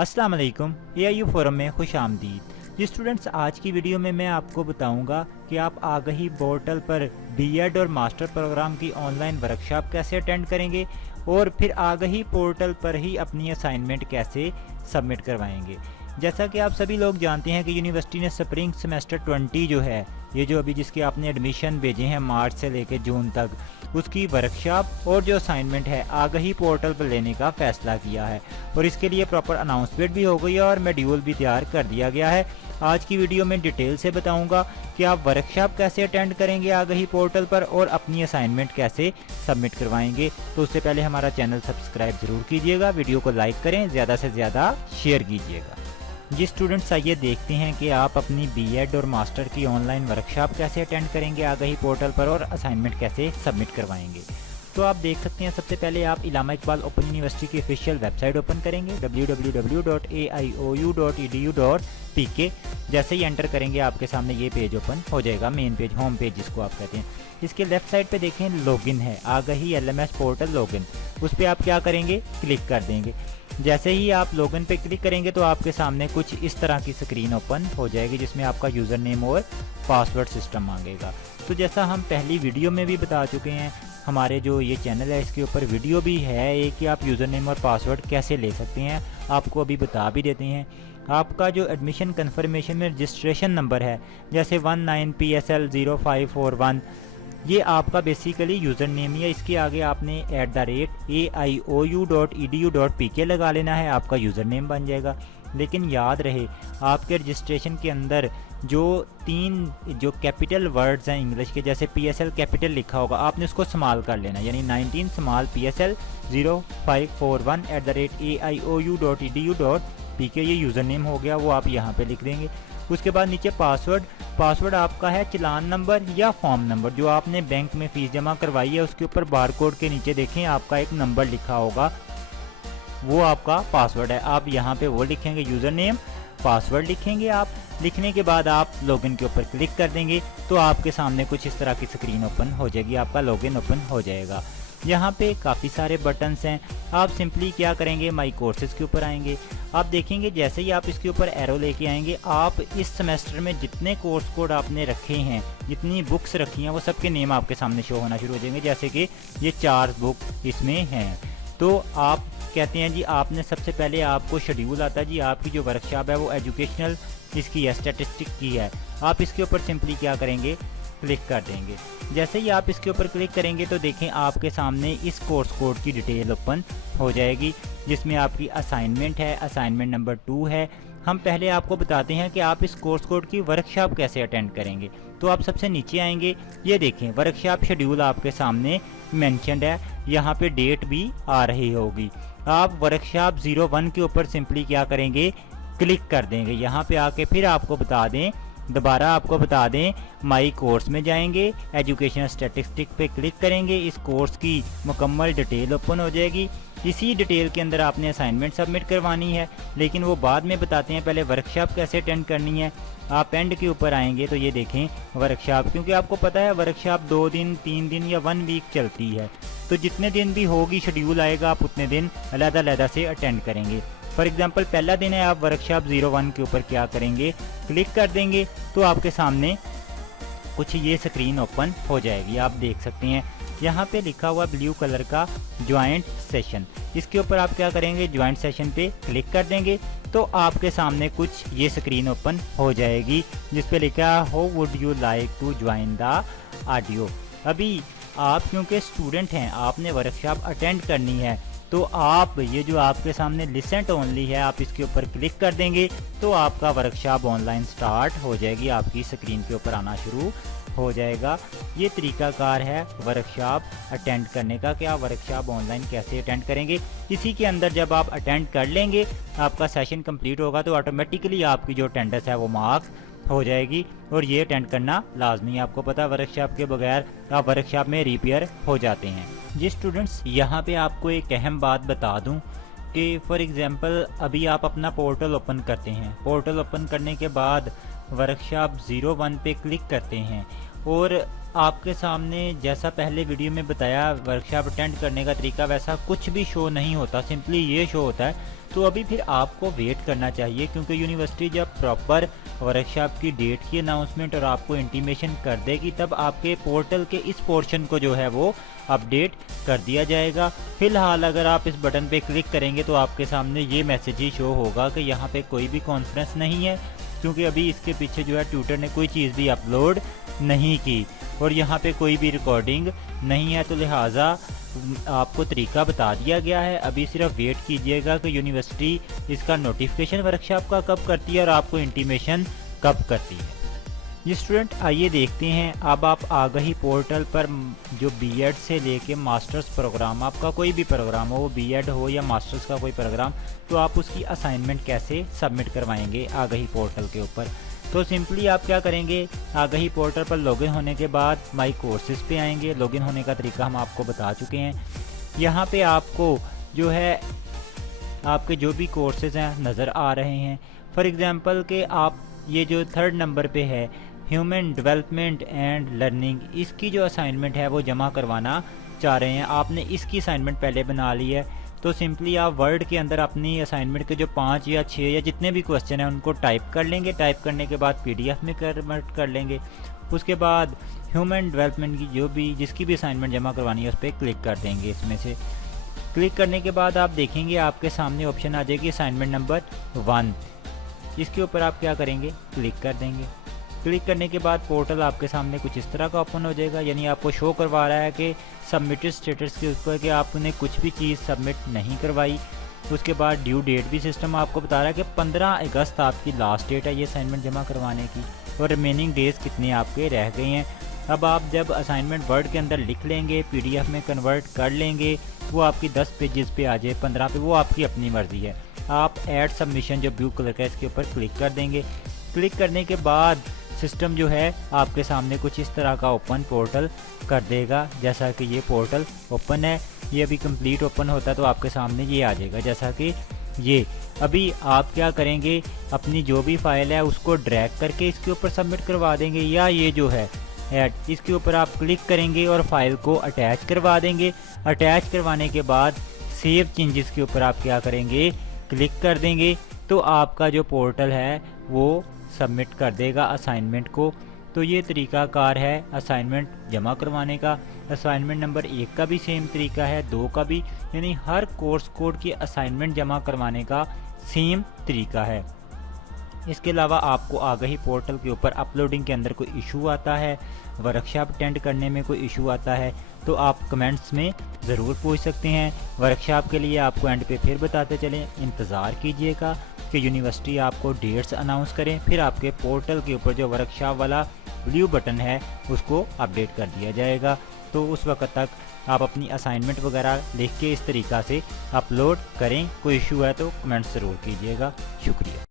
अस्सलाम वालेकुम, AIU forum में खुश आमदीद। जी स्टूडेंट्स, आज की वीडियो में मैं आपको बताऊंगा कि आप आगही पोर्टल पर बीएड और मास्टर प्रोग्राम की ऑनलाइन वर्कशॉप कैसे अटेंड करेंगे और फिर आगही पोर्टल पर ही अपनी असाइनमेंट कैसे सबमिट करवाएंगे। जैसा कि आप सभी लोग जानते हैं कि यूनिवर्सिटी ने स्प्रिंग सेमेस्टर 20 जो है, ये जो अभी जिसके आपने एडमिशन भेजे हैं मार्च से लेकर जून तक, उसकी वर्कशॉप और जो असाइनमेंट है आगही पोर्टल पर लेने का फैसला किया है और इसके लिए प्रॉपर अनाउंसमेंट भी हो गई है और मॉड्यूल भी तैयार कर दिया गया है। आज की वीडियो में डिटेल से बताऊंगा कि आप वर्कशॉप कैसे अटेंड करेंगे आगही पोर्टल पर और अपनी असाइनमेंट कैसे सबमिट करवाएंगे। तो उससे पहले हमारा चैनल सब्सक्राइब जरूर कीजिएगा, वीडियो को लाइक करें, ज़्यादा से ज़्यादा शेयर कीजिएगा। जी स्टूडेंट्स, आइए देखते हैं कि आप अपनी बीएड और मास्टर की ऑनलाइन वर्कशॉप कैसे अटेंड करेंगे आगही पोर्टल पर और असाइनमेंट कैसे सबमिट करवाएंगे। तो आप देख सकते हैं, सबसे पहले आप इलामा इकबाल ओपन यूनिवर्सिटी की ऑफिशियल वेबसाइट ओपन करेंगे www.aiou.edu.pk। जैसे ही एंटर करेंगे आपके सामने ये पेज ओपन हो जाएगा, मेन पेज, होम पेज जिसको आप कहते हैं। इसके लेफ्ट साइड पे देखें लॉगिन है, आगही LMS पोर्टल लॉगिन, उस पर आप क्या करेंगे, क्लिक कर देंगे। जैसे ही आप लॉगिन पे क्लिक करेंगे तो आपके सामने कुछ इस तरह की स्क्रीन ओपन हो जाएगी जिसमें आपका यूज़र नेम और पासवर्ड सिस्टम मांगेगा। तो जैसा हम पहली वीडियो में भी बता चुके हैं, हमारे जो ये चैनल है इसके ऊपर वीडियो भी है एक कि आप यूज़र नेम और पासवर्ड कैसे ले सकते हैं, आपको अभी बता भी देते हैं। आपका जो एडमिशन कन्फर्मेशन में रजिस्ट्रेशन नंबर है, जैसे 19PSL0541, ये आपका बेसिकली यूज़र नेम है। इसके आगे आपने @aiou.edu.pk लगा लेना है, आपका यूज़र नेम बन जाएगा। लेकिन याद रहे, आपके रजिस्ट्रेशन के अंदर जो 3 जो कैपिटल वर्ड्स हैं इंग्लिश के, जैसे PSL कैपिटल लिखा होगा, आपने उसको स्मॉल कर लेना, यानी 19 स्मॉल PSL 0541 @aiou.edu.pk ये यूज़र नेम हो गया, वो आप यहाँ पे लिख देंगे। उसके बाद नीचे पासवर्ड आपका है चालान नंबर या फॉर्म नंबर, जो आपने बैंक में फ़ीस जमा करवाई है उसके ऊपर बारकोड के नीचे देखें आपका एक नंबर लिखा होगा, वो आपका पासवर्ड है। आप यहाँ पे वो लिखेंगे, यूज़र नेम, पासवर्ड लिखेंगे। आप लिखने के बाद आप लॉगिन के ऊपर क्लिक कर देंगे तो आपके सामने कुछ इस तरह की स्क्रीन ओपन हो जाएगी, आपका लॉगिन ओपन हो जाएगा। यहाँ पे काफ़ी सारे बटन्स हैं, आप सिंपली क्या करेंगे, माई कोर्सेज़ के ऊपर आएंगे। आप देखेंगे जैसे ही आप इसके ऊपर एरो लेके आएंगे, आप इस सेमेस्टर में जितने कोर्स कोड आपने रखे हैं, जितनी बुक्स रखी हैं, वो सबके नेम आपके सामने शो होना शुरू हो जाएंगे। जैसे कि ये 4 बुक इसमें हैं, तो आप कहते हैं जी आपने सबसे पहले आपको शेड्यूल आता है जी, आपकी जो वर्कशॉप है वो एजुकेशनल इसकी है, स्टैटिस्टिक की है। आप इसके ऊपर सिंपली क्या करेंगे, क्लिक कर देंगे। जैसे ही आप इसके ऊपर क्लिक करेंगे तो देखें आपके सामने इस कोर्स कोड की डिटेल ओपन हो जाएगी जिसमें आपकी असाइनमेंट है, असाइनमेंट नंबर 2 है। हम पहले आपको बताते हैं कि आप इस कोर्स कोड की वर्कशॉप कैसे अटेंड करेंगे। तो आप सबसे नीचे आएंगे, ये देखें वर्कशॉप शेड्यूल आपके सामने मेंशन्ड है, यहाँ पे डेट भी आ रही होगी। आप वर्कशॉप 01 के ऊपर सिंपली क्या करेंगे, क्लिक कर देंगे। यहाँ पे आके फिर आपको बता दें, दोबारा आपको बता दें, माई कोर्स में जाएंगे, एजुकेशन स्टैटिस्टिक पे क्लिक करेंगे, इस कोर्स की मुकम्मल डिटेल ओपन हो जाएगी। इसी डिटेल के अंदर आपने असाइनमेंट सबमिट करवानी है, लेकिन वो बाद में बताते हैं, पहले वर्कशॉप कैसे अटेंड करनी है। आप एंड के ऊपर आएंगे तो ये देखें वर्कशॉप, क्योंकि आपको पता है वर्कशॉप 2 दिन, 3 दिन या 1 वीक चलती है, तो जितने दिन भी होगी शेड्यूल आएगा आप उतने दिन अलग-अलग से अटेंड करेंगे। फॉर एग्जांपल पहला दिन है, आप वर्कशॉप 01 के ऊपर क्या करेंगे, क्लिक कर देंगे तो आपके सामने कुछ ये स्क्रीन ओपन हो जाएगी। आप देख सकते हैं यहाँ पे लिखा हुआ ब्लू कलर का ज्वाइंट सेशन, इसके ऊपर आप क्या करेंगे, ज्वाइंट सेशन पे क्लिक कर देंगे तो आपके सामने कुछ ये स्क्रीन ओपन हो जाएगी जिस पे लिखा है how would you like to join the audio. अभी आप क्योंकि स्टूडेंट हैं, आपने वर्कशॉप अटेंड करनी है, तो आप ये जो आपके सामने लिसन ओनली है, आप इसके ऊपर क्लिक कर देंगे तो आपका वर्कशॉप ऑनलाइन स्टार्ट हो जाएगी, आपकी स्क्रीन के ऊपर आना शुरू हो जाएगा। ये तरीकाकार है वर्कशॉप अटेंड करने का कि आप वर्कशॉप ऑनलाइन कैसे अटेंड करेंगे। इसी के अंदर जब आप अटेंड कर लेंगे, आपका सेशन कंप्लीट होगा तो ऑटोमेटिकली आपकी जो अटेंडेंस है वो मार्क्स हो जाएगी और ये अटेंड करना लाजमी है। आपको पता है वर्कशॉप के बगैर आप वर्कशॉप में रिपेयर हो जाते हैं। जी स्टूडेंट्स, यहाँ पे आपको एक अहम बात बता दूँ कि फॉर एग्जांपल अभी आप अपना पोर्टल ओपन करते हैं, पोर्टल ओपन करने के बाद वर्कशॉप 01 पे क्लिक करते हैं और आपके सामने जैसा पहले वीडियो में बताया वर्कशॉप अटेंड करने का तरीका, वैसा कुछ भी शो नहीं होता, सिंपली ये शो होता है। तो अभी फिर आपको वेट करना चाहिए, क्योंकि यूनिवर्सिटी जब प्रॉपर वर्कशॉप की डेट की अनाउंसमेंट और आपको इंटीमेशन कर देगी, तब आपके पोर्टल के इस पोर्शन को जो है वो अपडेट कर दिया जाएगा। फिलहाल अगर आप इस बटन पे क्लिक करेंगे तो आपके सामने ये मैसेज ही शो होगा कि यहाँ पे कोई भी कॉन्फ्रेंस नहीं है, क्योंकि अभी इसके पीछे जो है ट्यूटर ने कोई चीज़ भी अपलोड नहीं की और यहाँ पे कोई भी रिकॉर्डिंग नहीं है। तो लिहाजा आपको तरीका बता दिया गया है। अभी सिर्फ वेट कीजिएगा कि यूनिवर्सिटी इसका नोटिफिकेशन वर्कशॉप का कब करती है और आपको इंटीमेशन कब करती है। ये स्टूडेंट आइए देखते हैं, अब आप आगाही पोर्टल पर जो बीएड से लेके मास्टर्स प्रोग्राम, आपका कोई भी प्रोग्राम हो, वो बीएड हो या मास्टर्स का कोई प्रोग्राम, तो आप उसकी असाइनमेंट कैसे सबमिट करवाएंगे आगाही पोर्टल के ऊपर। तो सिंपली आप क्या करेंगे, आगाही पोर्टल पर लॉगिन होने के बाद माई कोर्सेज पे आएंगे। लॉगिन होने का तरीका हम आपको बता चुके हैं। यहाँ पे आपको जो है आपके जो भी कोर्सेज हैं नज़र आ रहे हैं। फॉर एग्ज़ाम्पल के आप ये जो 3rd नंबर पे है ह्यूमन डेवलपमेंट एंड लर्निंग, इसकी जो असाइनमेंट है वो जमा करवाना चाह रहे हैं। आपने इसकी असाइनमेंट पहले बना ली है, तो सिंपली आप वर्ड के अंदर अपनी असाइनमेंट के जो 5 या 6 या जितने भी क्वेश्चन हैं उनको टाइप कर लेंगे। टाइप करने के बाद PDF में कन्वर्ट कर लेंगे। उसके बाद ह्यूमन डेवलपमेंट की जो भी जिसकी भी असाइनमेंट जमा करवानी है उस पर क्लिक कर देंगे। इसमें से क्लिक करने के बाद आप देखेंगे आपके सामने ऑप्शन आ जाएगी असाइनमेंट नंबर 1। इसके ऊपर आप क्या करेंगे, क्लिक कर देंगे। क्लिक करने के बाद पोर्टल आपके सामने कुछ इस तरह का ओपन हो जाएगा, यानी आपको शो करवा रहा है कि सबमिटेड स्टेटस के ऊपर कि आपने कुछ भी चीज़ सबमिट नहीं करवाई। उसके बाद ड्यू डेट भी सिस्टम आपको बता रहा है कि 15 अगस्त आपकी लास्ट डेट है ये असाइनमेंट जमा करवाने की, और रिमेनिंग डेज कितने आपके रह गए हैं। अब आप जब असाइनमेंट वर्ड के अंदर लिख लेंगे, PDF में कन्वर्ट कर लेंगे, वो आपकी 10 पेजेस पे आ जाए, 15 पे, वो आपकी अपनी मर्ज़ी है। आप ऐड सबमिशन जो ब्लू कलर का इसके ऊपर क्लिक कर देंगे। क्लिक करने के बाद सिस्टम जो है आपके सामने कुछ इस तरह का ओपन पोर्टल कर देगा। जैसा कि ये पोर्टल ओपन है, ये अभी कंप्लीट ओपन होता है तो आपके सामने ये आ जाएगा। जैसा कि ये अभी आप क्या करेंगे, अपनी जो भी फाइल है उसको ड्रैग करके इसके ऊपर सबमिट करवा देंगे, या ये जो है ऐड, इसके ऊपर आप क्लिक करेंगे और फाइल को अटैच करवा देंगे। अटैच करवाने के बाद सेव चेंजेस के ऊपर आप क्या करेंगे, क्लिक कर देंगे, तो आपका जो पोर्टल है वो सबमिट कर देगा असाइनमेंट को। तो ये तरीकाकार है असाइनमेंट जमा करवाने का। असाइनमेंट नंबर 1 का भी सेम तरीका है, 2 का भी, यानी हर कोर्स कोड की असाइनमेंट जमा करवाने का सेम तरीका है। इसके अलावा आपको आगाही पोर्टल के ऊपर अपलोडिंग के अंदर कोई इशू आता है, वर्कशॉप अटेंड करने में कोई इशू आता है, तो आप कमेंट्स में ज़रूर पूछ सकते हैं। वर्कशॉप के लिए आपको एंड पे फिर बताते चलें, इंतज़ार कीजिएगा कि यूनिवर्सिटी आपको डेट्स अनाउंस करें, फिर आपके पोर्टल के ऊपर जो वर्कशॉप वाला ब्लू बटन है उसको अपडेट कर दिया जाएगा। तो उस वक्त तक आप अपनी असाइनमेंट वगैरह लिख के इस तरीक़ा से अपलोड करें। कोई इशू है तो कमेंट्स ज़रूर कीजिएगा। शुक्रिया।